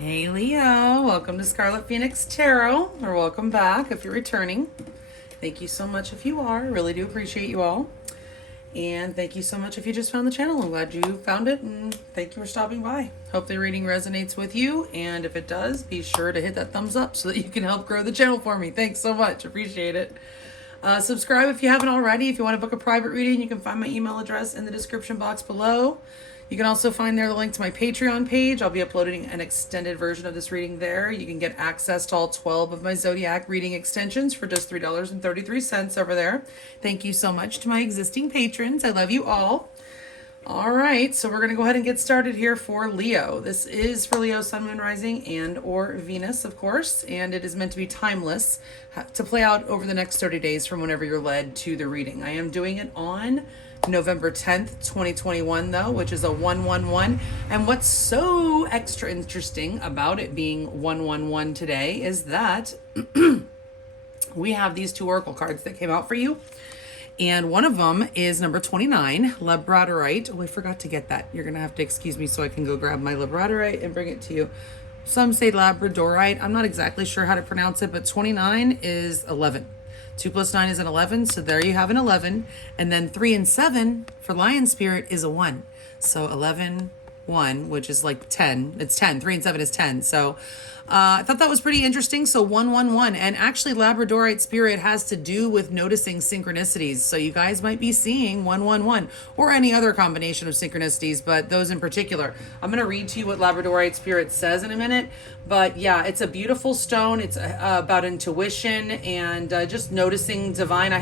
Hey Leo, welcome to Scarlet Phoenix Tarot, or welcome back if you're returning. Thank you so much if you are. I really do appreciate you all. And thank you so much if you just found the channel. I'm glad you found it, and thank you for stopping by. Hope the reading resonates with you, and if it does, be sure to hit that thumbs up so that you can help grow the channel for me. Thanks so much. Appreciate it. Subscribe if you haven't already. If you want to book a private reading, you can find my email address in the description box below. You can also find there the link to my Patreon page. I'll be uploading an extended version of this reading there. You can get access to all 12 of my zodiac reading extensions for just $3.33 over there. Thank you so much to my existing patrons. I love you all. All right, so we're going to go ahead and get started here for Leo. This is for Leo, Sun, Moon, Rising, and or Venus, of course, and it is meant to be timeless to play out over the next 30 days from whenever you're led to the reading. I am doing it on November 10th, 2021, though, which is a 111. And what's so extra interesting about it being 111 today is that we have these two oracle cards that came out for you. And one of them is number 29, Rider-Waite. Oh, I forgot to get that. You're going to have to excuse me so I can go grab my Rider-Waite and bring it to you. Some say Labradorite. I'm not exactly sure how to pronounce it, but 29 is 11. 2 plus 9 is an 11, so there you have an 11. And then 3 and 7 for Lion Spirit is a 1. So 11, 1, which is like 10. It's 10. 3 and 7 is 10. So I thought that was pretty interesting. So 111. And actually Labradorite Spirit has to do with noticing synchronicities. So you guys might be seeing 111 or any other combination of synchronicities, but those in particular. I'm going to read to you what Labradorite Spirit says in a minute. But yeah, it's a beautiful stone. It's about intuition and just noticing divine.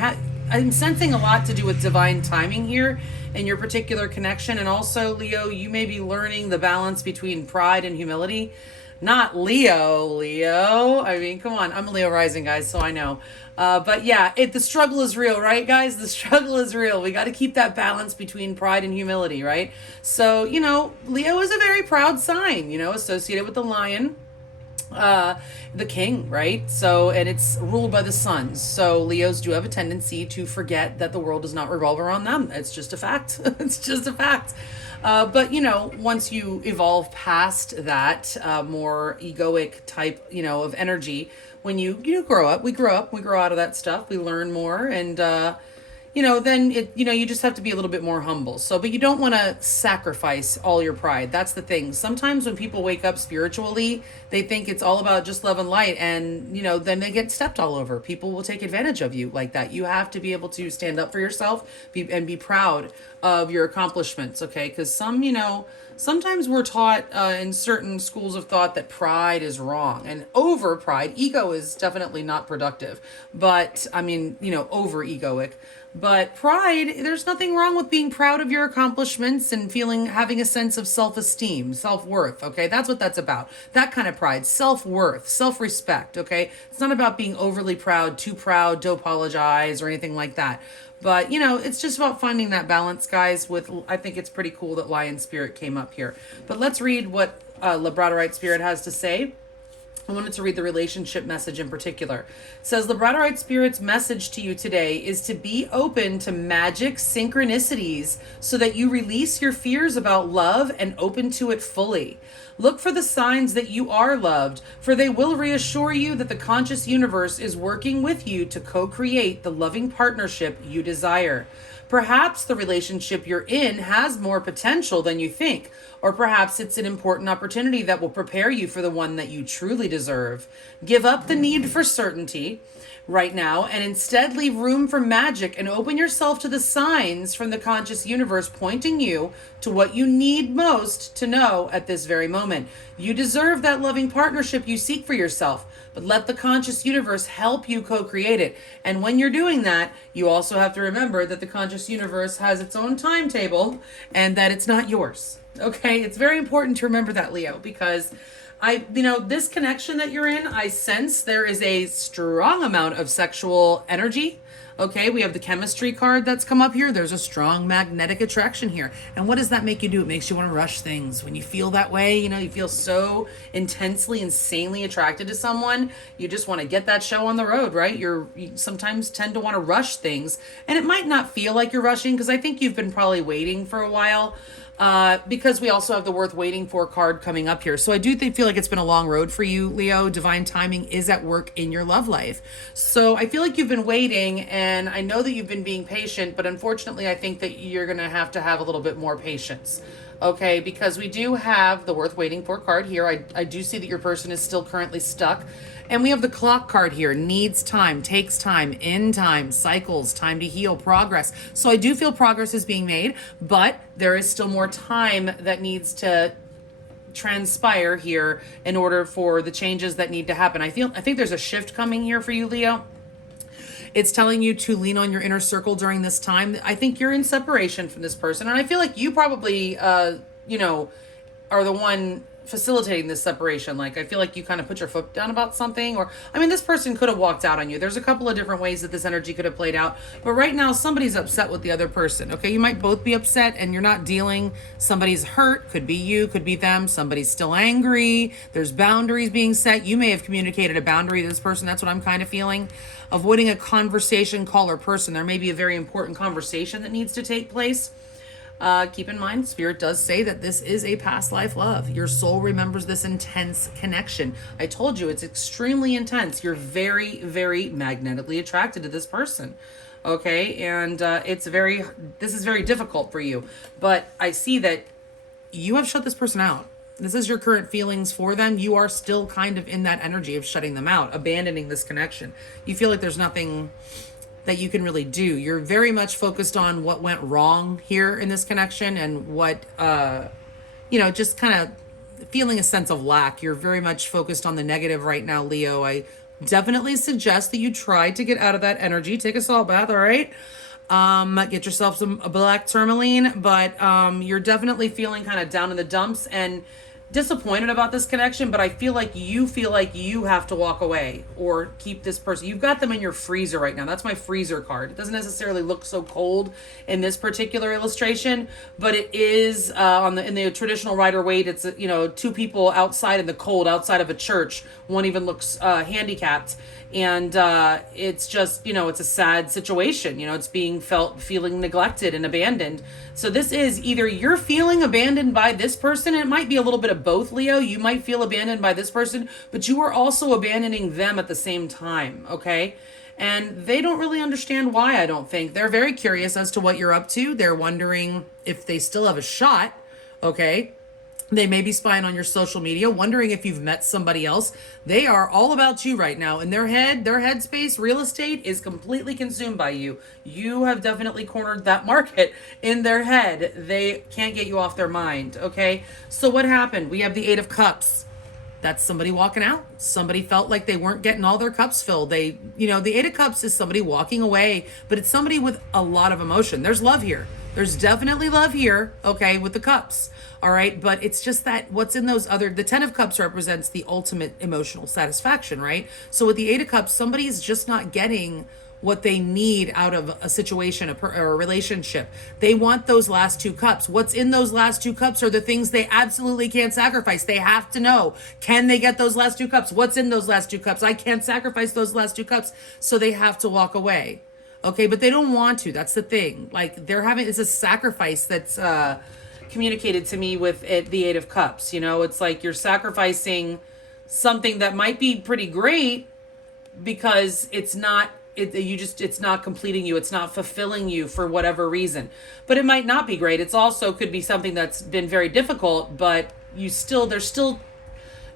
I'm sensing a lot to do with divine timing here in your particular connection. And also, Leo, you may be learning the balance between pride and humility. Not Leo. I mean, come on. I'm a Leo rising, guys, so I know. But yeah, the struggle is real, right, guys? The struggle is real. We got to keep that balance between pride and humility, right? So, Leo is a very proud sign, associated with the lion. The king, right? So, and it's ruled by the sun. So Leos do have a tendency to forget that the world does not revolve around them. It's just a fact. It's just a fact. But once you evolve past that more egoic type, of energy, when you grow up, we grow out of that stuff. We learn more, and then you just have to be a little bit more humble. So, but you don't want to sacrifice all your pride. That's the thing. Sometimes when people wake up spiritually, they think it's all about just love and light, and then they get stepped all over. People will take advantage of you like that. You have to be able to stand up for yourself and be proud of your accomplishments. Okay, because sometimes we're taught in certain schools of thought that pride is wrong, and over pride, ego is definitely not productive. But over egoic. But pride, there's nothing wrong with being proud of your accomplishments and having a sense of self-esteem, self-worth, okay? That's what that's about. That kind of pride, self-worth, self-respect, okay? It's not about being overly proud, too proud to apologize or anything like that. But, it's just about finding that balance, guys. I think it's pretty cool that Lion Spirit came up here. But let's read what Labradorite Spirit has to say. I wanted to read the relationship message in particular. It says, Labradorite Spirit's message to you today is to be open to magic synchronicities so that you release your fears about love and open to it fully. Look for the signs that you are loved, for they will reassure you that the conscious universe is working with you to co-create the loving partnership you desire. Perhaps the relationship you're in has more potential than you think, or perhaps it's an important opportunity that will prepare you for the one that you truly deserve. Give up the need for certainty right now and instead leave room for magic and open yourself to the signs from the conscious universe pointing you to what you need most to know at this very moment. You deserve that loving partnership you seek for yourself, but let the conscious universe help you co-create it. And when you're doing that, you also have to remember that the conscious universe has its own timetable and that it's not yours. Okay, it's very important to remember that, Leo, because this connection that you're in, I sense there is a strong amount of sexual energy. Okay, we have the chemistry card that's come up here. There's a strong magnetic attraction here. And what does that make you do? It makes you want to rush things. When you feel that way, you feel so intensely, insanely attracted to someone, you just want to get that show on the road, right? You sometimes tend to want to rush things. And it might not feel like you're rushing because I think you've been probably waiting for a while because we also have the worth waiting for card coming up here. So I do feel like it's been a long road for you, Leo. Divine timing is at work in your love life. So I feel like you've been waiting, and I know that you've been being patient, but unfortunately I think that you're going to have a little bit more patience. Okay, because we do have the worth waiting for card here. I do see that your person is still currently stuck. And we have the clock card here. Needs time, takes time, in time, cycles, time to heal, progress. So I do feel progress is being made, but there is still more time that needs to transpire here in order for the changes that need to happen. I think there's a shift coming here for you, Leo. It's telling you to lean on your inner circle during this time. I think you're in separation from this person. And I feel like you probably, are the one facilitating this separation. Like, I feel like you kind of put your foot down about something, or, I mean, this person could have walked out on you. There's a couple of different ways that this energy could have played out. But right now, somebody's upset with the other person. Okay, you might both be upset and you're not dealing. Somebody's hurt. Could be you, could be them. Somebody's still angry. There's boundaries being set. You may have communicated a boundary to this person. That's what I'm kind of feeling. Avoiding a conversation, call, or person. There may be a very important conversation that needs to take place. Keep in mind, Spirit does say that this is a past life love. Your soul remembers this intense connection. I told you, it's extremely intense. You're very, very magnetically attracted to this person. Okay, and this is very difficult for you. But I see that you have shut this person out. This is your current feelings for them. You are still kind of in that energy of shutting them out, abandoning this connection. You feel like there's nothing that you can really do. You're very much focused on what went wrong here in this connection, and what, just kind of feeling a sense of lack. You're very much focused on the negative right now, Leo. I definitely suggest that you try to get out of that energy. Take a salt bath, all right? Get yourself some black tourmaline, but you're definitely feeling kind of down in the dumps and disappointed about this connection, but I feel like you have to walk away or keep this person. You've got them in your freezer right now. That's my freezer card. It doesn't necessarily look so cold in this particular illustration, but it is in the traditional Rider-Waite. It's two people outside in the cold, outside of a church. One even looks handicapped. And it's just, it's a sad situation. It's feeling neglected and abandoned. So this is either you're feeling abandoned by this person. It might be a little bit of both, Leo. You might feel abandoned by this person, but you are also abandoning them at the same time, okay? And they don't really understand why, I don't think. They're very curious as to what you're up to. They're wondering if they still have a shot, okay? They may be spying on your social media, wondering if you've met somebody else. They are all about you right now. In their headspace, real estate is completely consumed by you. You have definitely cornered that market in their head. They can't get you off their mind, okay? So what happened? We have the Eight of Cups. That's somebody walking out. Somebody felt like they weren't getting all their cups filled. The Eight of Cups is somebody walking away, but it's somebody with a lot of emotion. There's love here. There's definitely love here, okay, with the cups. All right, but it's just that what's in the Ten of Cups represents the ultimate emotional satisfaction, right? So with the Eight of Cups, somebody's just not getting what they need out of a situation or a relationship. They want those last two cups. What's in those last two cups are the things they absolutely can't sacrifice. They have to know, can they get those last two cups? What's in those last two cups? I can't sacrifice those last two cups. So they have to walk away. Okay, but they don't want to. That's the thing. Like, it's a sacrifice that's communicated to me with the Eight of Cups. It's like you're sacrificing something that might be pretty great because it's not completing you. It's not fulfilling you for whatever reason. But it might not be great. It's also could be something that's been very difficult, but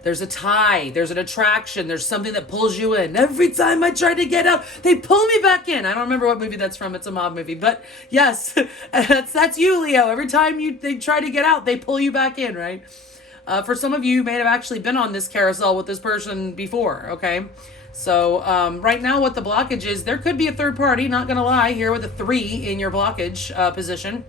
there's a tie, there's an attraction, there's something that pulls you in. Every time I try to get out, they pull me back in. I don't remember what movie that's from. It's a mob movie. But yes, that's you, Leo. Every time they try to get out, they pull you back in, right? For some of you, you may have actually been on this carousel with this person before, okay? So right now what the blockage is, there could be a third party, not going to lie, here with a 3 in your blockage position.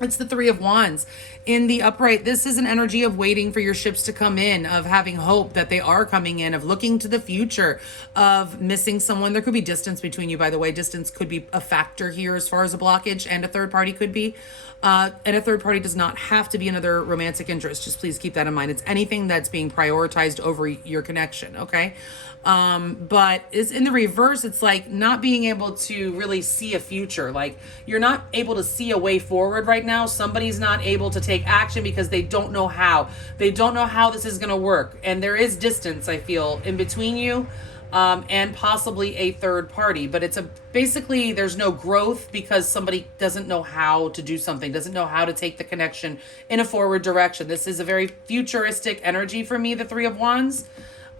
It's the Three of Wands. In the upright, this is an energy of waiting for your ships to come in, of having hope that they are coming in, of looking to the future, of missing someone. There could be distance between you, by the way. Distance could be a factor here as far as a blockage, and a third party could be. And a third party does not have to be another romantic interest. Just please keep that in mind. It's anything that's being prioritized over your connection, okay? But it's in the reverse. It's like not being able to really see a future. Like you're not able to see a way forward right right now. Somebody's not able to take action because they don't know how. They don't know how this is going to work. And there is distance, I feel, in between you and possibly a third party. But it's basically there's no growth because somebody doesn't know how to do something, doesn't know how to take the connection in a forward direction. This is a very futuristic energy for me, the Three of Wands.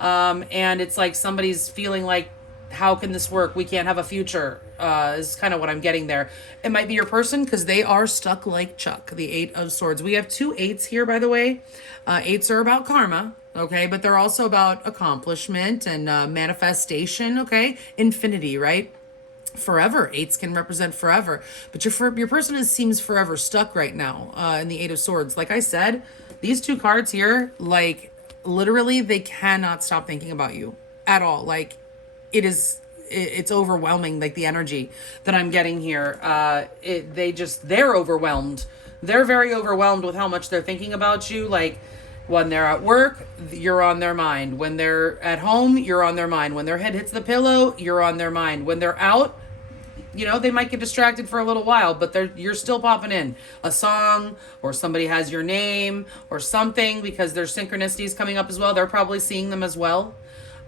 And it's like somebody's feeling like, how can this work? We can't have a future, is kind of what I'm getting there. It might be your person because they are stuck like Chuck, the Eight of Swords. We have 2 8s here, by the way. 8s are about karma, okay? But they're also about accomplishment and manifestation, okay? Infinity, right? Forever. 8s can represent forever. But your person seems forever stuck right now in the 8 of Swords. Like I said, these 2 cards here, like, literally, they cannot stop thinking about you at all. Like, it's overwhelming, like the energy that I'm getting here. They're overwhelmed. They're very overwhelmed with how much they're thinking about you. Like when they're at work, you're on their mind. When they're at home, you're on their mind. When their head hits the pillow, you're on their mind. When they're out, you know, they might get distracted for a little while, but you're still popping in a song or somebody has your name or something because there's synchronicities coming up as well. They're probably seeing them as well.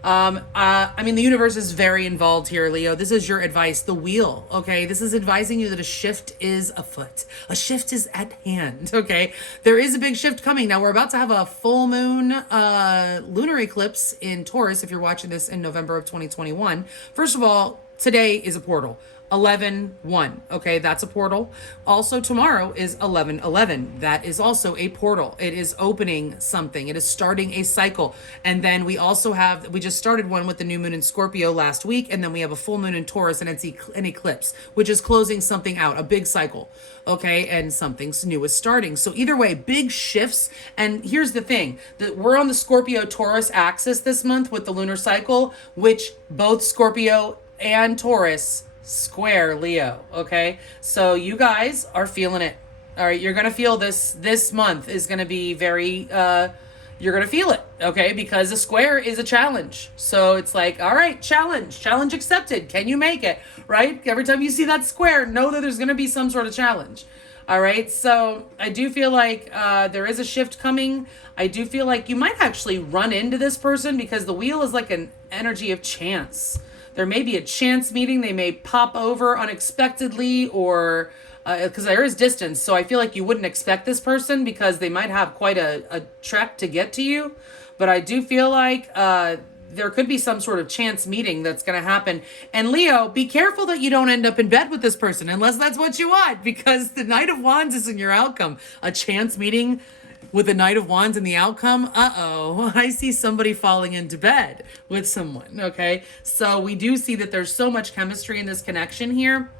I mean, the universe is very involved here, Leo. This is your advice, the wheel, okay? This is advising you that a shift is afoot. A shift is at hand, okay? There is a big shift coming. Now, we're about to have a full moon lunar eclipse in Taurus, if you're watching this in November of 2021. First of all, today is a portal. 11-1. Okay, that's a portal. Also, tomorrow is 11-11. That is also a portal. It is opening something. It is starting a cycle. And then we just started one with the new moon in Scorpio last week. And then we have a full moon in Taurus and it's an eclipse, which is closing something out, a big cycle. Okay, and something new is starting. So either way, big shifts. And here's the thing, that we're on the Scorpio-Taurus axis this month with the lunar cycle, which both Scorpio and Taurus square Leo, okay? So you guys are feeling it. All right, you're going to feel this month is going to be very, you're going to feel it, okay? Because a square is a challenge. So it's like, all right, challenge accepted. Can you make it, right? Every time you see that square, know that there's going to be some sort of challenge. All right, so I do feel like there is a shift coming. I do feel like you might actually run into this person because the wheel is like an energy of chance. There may be a chance meeting. They may pop over unexpectedly or because there is distance. So I feel like you wouldn't expect this person because they might have quite a trek to get to you. But I do feel like there could be some sort of chance meeting that's going to happen. And Leo, be careful that you don't end up in bed with this person unless that's what you want, because the Knight of Wands is in your outcome. A chance meeting with the Knight of Wands and the outcome, I see somebody falling into bed with someone, okay? So we do see that there's so much chemistry in this connection here.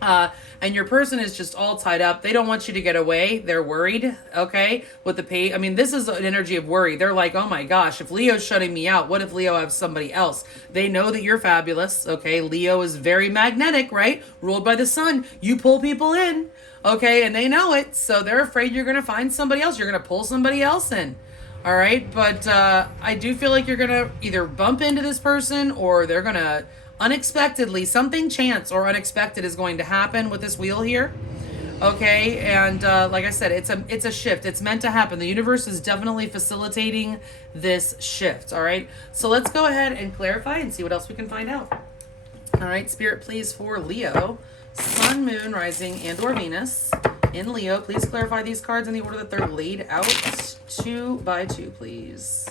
And your person is just all tied up. They don't want you to get away. They're worried, okay? With the pay. I mean, this is an energy of worry. They're like, oh my gosh, if Leo's shutting me out, what if Leo has somebody else? They know that you're fabulous, okay? Leo is very magnetic, right? Ruled by the sun. You pull people in. Okay, and they know it, so they're afraid you're going to find somebody else. You're going to pull somebody else in, all right? But I do feel like you're going to either bump into this person or they're going to unexpectedly, something chance or unexpected is going to happen with this wheel here, okay? And like I said, it's a shift. It's meant to happen. The universe is definitely facilitating this shift, all right? So let's go ahead and clarify and see what else we can find out. All right, Spirit, please, for Leo. Sun, Moon, Rising, and or Venus in Leo. Please clarify these cards in the order that they're laid out. 2 by 2, please.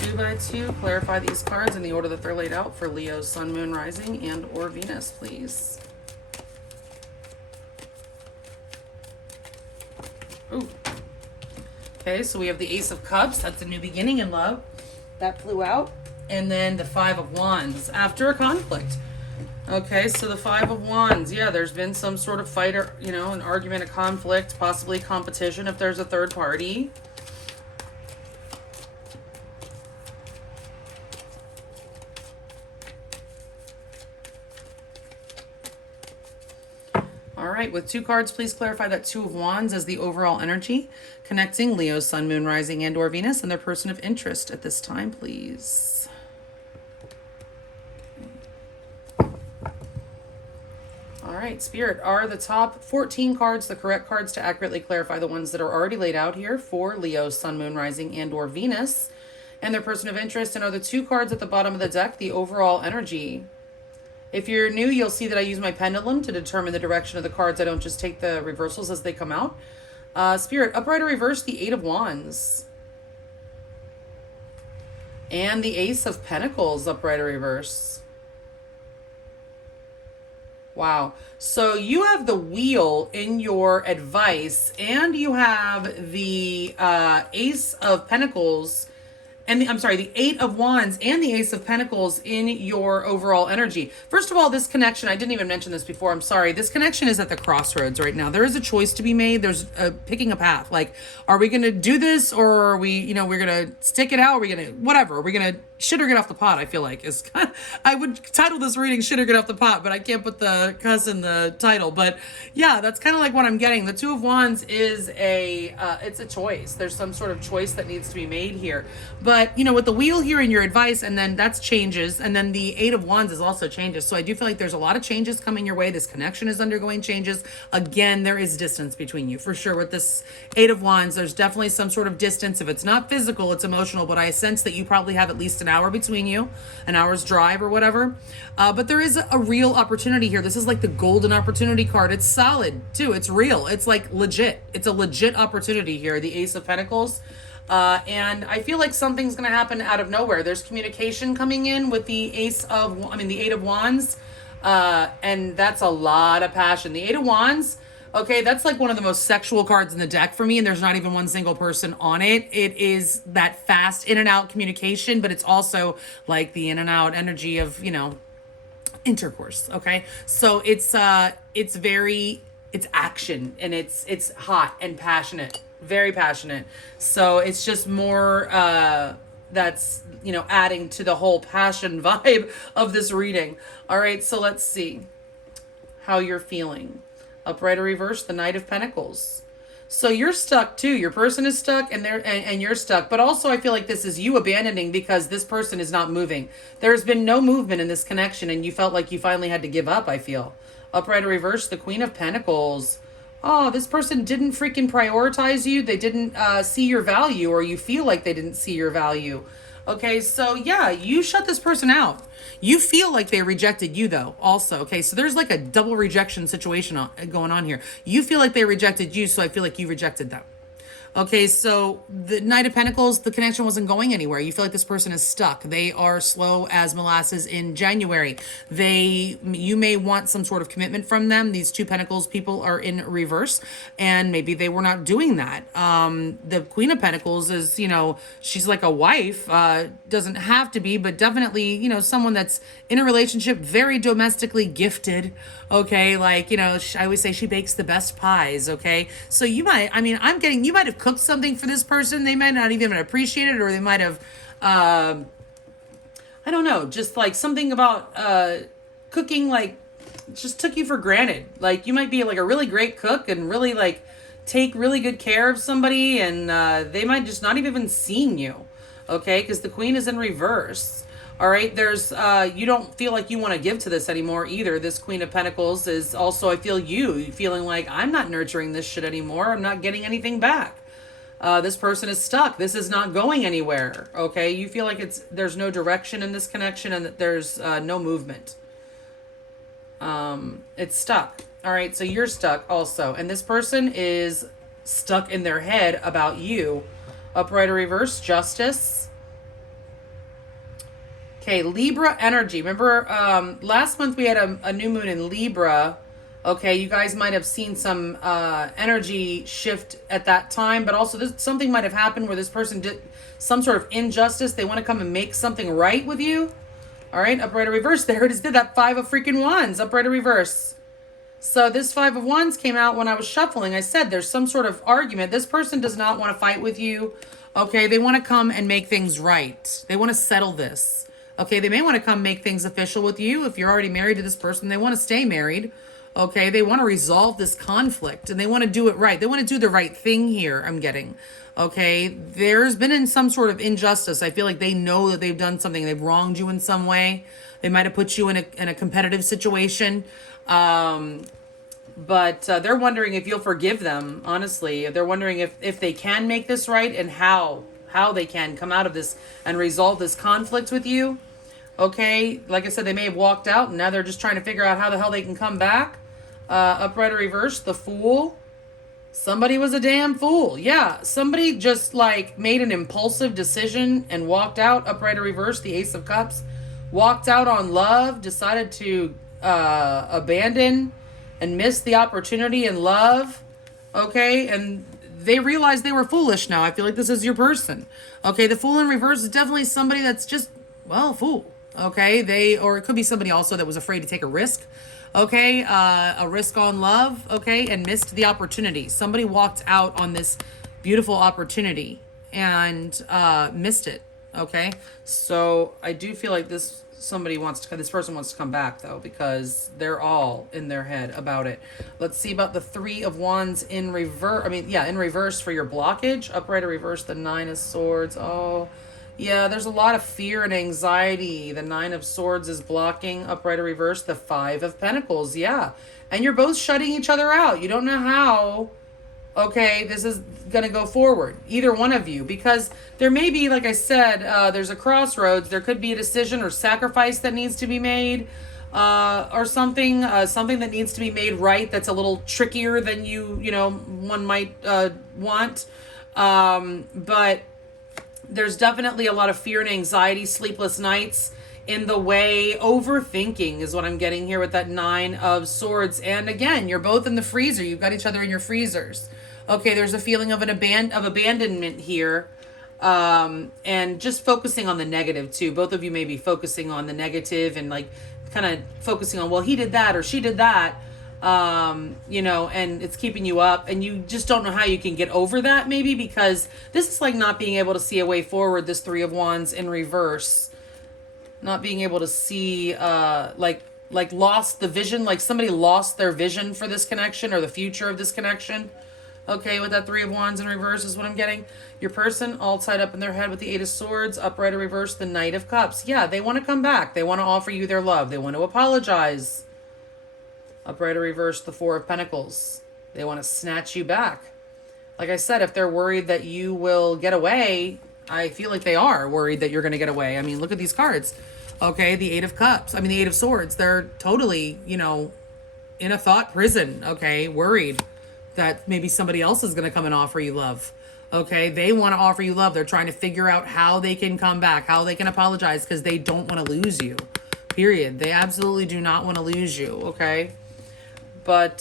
Two by 2, clarify these cards in the order that they're laid out for Leo, Sun, Moon, Rising, and or Venus, please. Ooh. Okay, so we have the Ace of Cups. That's a new beginning in love. That flew out. And then the 5 of Wands after a conflict. Okay, so the 5 of Wands. Yeah, there's been some sort of fight or, you know, an argument, a conflict, possibly competition if there's a third party. All right, with 2 cards, please clarify that 2 of Wands as the overall energy connecting Leo, Sun, Moon, Rising, and or Venus and their person of interest at this time, please. All right, Spirit, are the top 14 cards the correct cards to accurately clarify the ones that are already laid out here for Leo, Sun, Moon, Rising, and or Venus and their person of interest? And are the 2 cards at the bottom of the deck the overall energy? If you're new, you'll see that I use my pendulum to determine the direction of the cards. I don't just take the reversals as they come out. Spirit, upright or reverse, the 8 of Wands. And the Ace of Pentacles, upright or reverse. Wow. So you have the Wheel in your advice, and you have the Ace of Pentacles, and the 8 of Wands and the Ace of Pentacles in your overall energy. First of all, this connection, I didn't even mention this before, I'm sorry. This connection is at the crossroads right now. There is a choice to be made. There's picking a path. Like, are we going to do this, or are we, we're going to stick it out? Are we going to, whatever. Are we going to shit or get off the pot, I feel like. Is I would title this reading Shit or Get Off the Pot, but I can't put the cuss in the title. But yeah, that's kind of like what I'm getting. The 2 of Wands is it's a choice. There's some sort of choice that needs to be made here. But, with the Wheel here in your advice, and then that's changes, and then the 8 of Wands is also changes. So I do feel like there's a lot of changes coming your way. This connection is undergoing changes. Again, there is distance between you, for sure. With this 8 of Wands, there's definitely some sort of distance. If it's not physical, it's emotional, but I sense that you probably have at least an hour between you, an hour's drive or whatever. But there is a real opportunity here. This is like the golden opportunity card. It's solid too. It's real. It's like legit. It's a legit opportunity here. The Ace of Pentacles. And I feel like something's going to happen out of nowhere. There's communication coming in with the the 8 of Wands. And that's a lot of passion. The 8 of Wands, okay, that's like one of the most sexual cards in the deck for me, and there's not even one single person on it. It is that fast in and out communication, but it's also like the in and out energy of, intercourse, okay? So it's action, and it's hot and passionate, very passionate. So it's just more that's, adding to the whole passion vibe of this reading. All right, so let's see how you're feeling. Upright or reverse, the Knight of Pentacles. So you're stuck too. Your person is stuck, and you're stuck. But also I feel like this is you abandoning because this person is not moving. There's been no movement in this connection, and you felt like you finally had to give up, I feel. Upright or reverse, the Queen of Pentacles. Oh, this person didn't freaking prioritize you. They didn't see your value, or you feel like they didn't see your value. Okay, so yeah, you shut this person out. You feel like they rejected you though also. Okay, so there's like a double rejection situation going on here. You feel like they rejected you, so I feel like you rejected them. Okay, so the Knight of Pentacles, the connection wasn't going anywhere. You feel like this person is stuck. They are slow as molasses in January. You may want some sort of commitment from them. These 2 Pentacles people are in reverse, and maybe they were not doing that. The Queen of Pentacles is, she's like a wife. Doesn't have to be, but definitely, someone that's in a relationship, very domestically gifted. Okay, like, I always say she bakes the best pies, okay? So you might have cooked something for this person. They might not even appreciate it, or they might have, I don't know, just like something about cooking, like, just took you for granted. Like, you might be like a really great cook and really like take really good care of somebody, and they might just not even seen you, okay? Because the Queen is in reverse. All right, there's, you don't feel like you want to give to this anymore either. This Queen of Pentacles is also, I feel you feeling like, I'm not nurturing this shit anymore. I'm not getting anything back. This person is stuck. This is not going anywhere. Okay, you feel like there's no direction in this connection, and that there's no movement. It's stuck. All right, so you're stuck also. And this person is stuck in their head about you. Upright or reverse, Justice. Okay, Libra energy. Remember, last month we had a new moon in Libra. Okay, you guys might have seen some energy shift at that time, but also something might have happened where this person did some sort of injustice. They want to come and make something right with you. All right, upright or reverse. There it is. Did that 5 of freaking Wands, upright or reverse. So this 5 of Wands came out when I was shuffling. I said there's some sort of argument. This person does not want to fight with you. Okay, they want to come and make things right. They want to settle this. Okay, they may want to come make things official with you. If you're already married to this person, they want to stay married. Okay, they want to resolve this conflict and they want to do it right. They want to do the right thing here, I'm getting. Okay, there's been in some sort of injustice. I feel like they know that they've done something. They've wronged you in some way. They might have put you in a competitive situation. But they're wondering if you'll forgive them, honestly. They're wondering if they can make this right and how they can come out of this and resolve this conflict with you. Okay, like I said, they may have walked out and now they're just trying to figure out how the hell they can come back. Upright or reverse, the Fool. Somebody was a damn fool. Yeah, somebody just like made an impulsive decision and walked out. Upright or reverse, the Ace of Cups. Walked out on love, decided to abandon and missed the opportunity in love. Okay, and they realized they were foolish now. I feel like this is your person. Okay, the Fool in reverse is definitely somebody that's just, well, a fool. Okay, or it could be somebody also that was afraid to take a risk. Okay, a risk on love, okay, and missed the opportunity. Somebody walked out on this beautiful opportunity and missed it, okay? So I do feel like this person wants to come back, though, because they're all in their head about it. Let's see about the Three of Wands in reverse. In reverse for your blockage. Upright or reverse, the Nine of Swords. Oh, yeah, there's a lot of fear and anxiety. The Nine of Swords is blocking. Upright or reverse, the Five of Pentacles. Yeah. And you're both shutting each other out. You don't know how, okay, this is going to go forward. Either one of you. Because there may be, like I said, there's a crossroads. There could be a decision or sacrifice that needs to be made. Or something that needs to be made right that's a little trickier than one might want. But there's definitely a lot of fear and anxiety, sleepless nights in the way. Overthinking is what I'm getting here with that Nine of Swords. And again, you're both in the freezer. You've got each other in your freezers. Okay, there's a feeling of abandonment here. And just focusing on the negative too. Both of you may be focusing on the negative and like kind of focusing on, well, he did that or she did that. And it's keeping you up and you just don't know how you can get over that maybe, because this is like not being able to see a way forward. This Three of Wands in reverse, not being able to see, like lost the vision, like somebody lost their vision for this connection or the future of this connection. Okay, with that Three of Wands in reverse is what I'm getting. Your person all tied up in their head with the Eight of Swords. Upright or reverse, the Knight of Cups. Yeah, they want to come back. They want to offer you their love. They want to apologize. Upright or reverse, the Four of Pentacles. They want to snatch you back. Like I said, if they're worried that you will get away, I feel like they are worried that you're going to get away. I mean, look at these cards. Okay, the Eight of Cups. The Eight of Swords. They're totally, in a thought prison. Okay, worried that maybe somebody else is going to come and offer you love. Okay, they want to offer you love. They're trying to figure out how they can come back, how they can apologize, because they don't want to lose you. Period. They absolutely do not want to lose you. Okay. But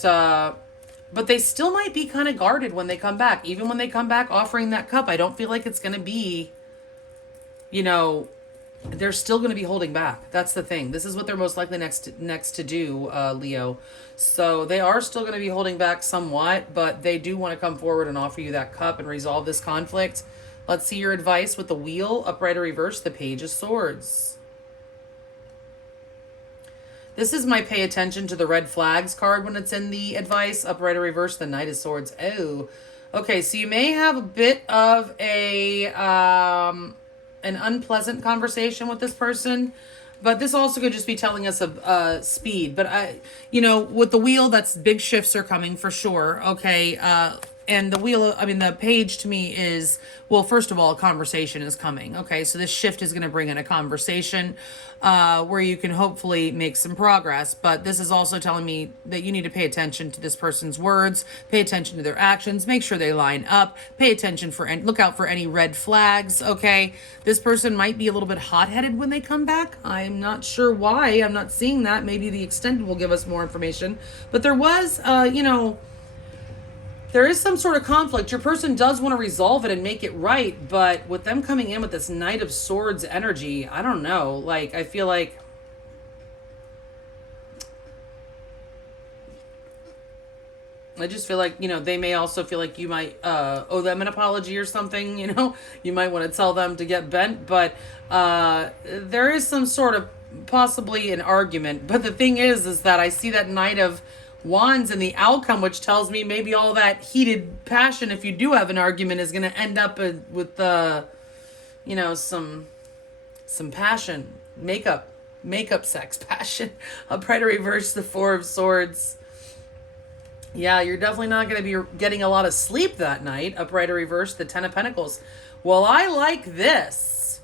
they still might be kind of guarded when they come back. Even when they come back offering that cup, I don't feel like it's going to be, they're still going to be holding back. That's the thing. This is what they're most likely next to do, Leo. So they are still going to be holding back somewhat, but they do want to come forward and offer you that cup and resolve this conflict. Let's see your advice with the Wheel, upright or reverse, the Page of Swords. This is my pay attention to the red flags card when it's in the advice, upright or reverse, the Knight of Swords. Oh, okay. So you may have a bit of an unpleasant conversation with this person, but this also could just be telling us of speed. But with the Wheel, that's big shifts are coming for sure. Okay. And the Wheel, the Page to me is, well, first of all, a conversation is coming. Okay. So this shift is going to bring in a conversation where you can hopefully make some progress. But this is also telling me that you need to pay attention to this person's words, pay attention to their actions, make sure they line up, pay attention look out for any red flags. Okay. This person might be a little bit hot-headed when they come back. I'm not sure why. I'm not seeing that. Maybe the extended will give us more information. But there was, there is some sort of conflict. Your person does want to resolve it and make it right, but with them coming in with this Knight of Swords energy, I don't know. Like, I feel like they may also feel like you might owe them an apology or something, You might want to tell them to get bent, but there is some sort of possibly an argument. But the thing is that I see that Knight of Wands and the outcome, which tells me maybe all that heated passion, if you do have an argument, is going to end up with you know, some passion, makeup sex passion. Upright or reverse, the Four of Swords. Yeah, you're definitely not going to be getting a lot of sleep that night. Upright or reverse, the Ten of Pentacles. Well, I like this.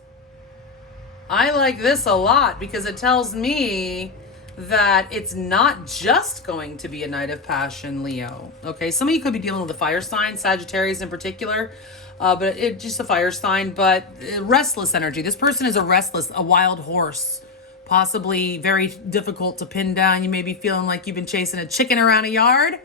I like this a lot because it tells me that it's not just going to be a night of passion, Leo. Okay, some of you could be dealing with a fire sign, Sagittarius in particular, but it's just a fire sign, but restless energy. This person is a wild horse, possibly very difficult to pin down. You may be feeling like you've been chasing a chicken around a yard,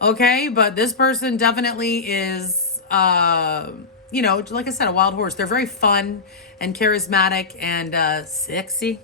okay? But this person definitely is, you know, like I said, a wild horse. They're very fun and charismatic and sexy.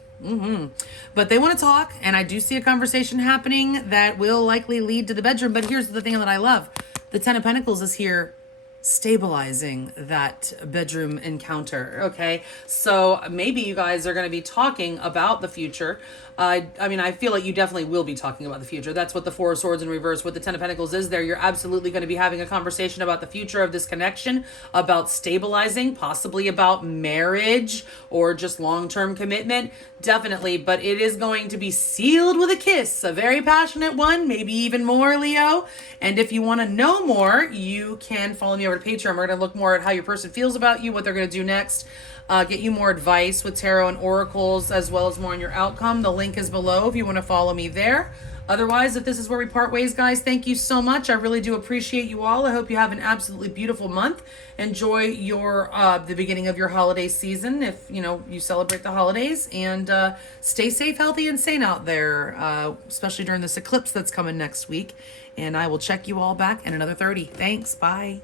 But they want to talk, and I do see a conversation happening that will likely lead to the bedroom. But here's the thing that I love. The Ten of Pentacles is here stabilizing that bedroom encounter. Okay, so maybe you guys are going to be talking about the future. I mean, I feel like you definitely will be talking about the future. That's what the Four of Swords in reverse with the Ten of Pentacles is there. You're absolutely going to be having a conversation about the future of this connection, about stabilizing, possibly about marriage or just long-term commitment. Definitely, but it is going to be sealed with a kiss, a very passionate one, maybe even more, Leo. And if you want to know more, you can follow me over to Patreon. We're going to look more at how your person feels about you, what they're going to do next, get you more advice with tarot and oracles, as well as more on your outcome. The link is below if you want to follow me there. Otherwise, if this is where we part ways, guys, thank you so much. I really do appreciate you all. I hope you have an absolutely beautiful month. Enjoy your the beginning of your holiday season, if you know you celebrate the holidays, and stay safe, healthy, and sane out there, especially during this eclipse that's coming next week. And I will check you all back in another 30. Thanks. Bye.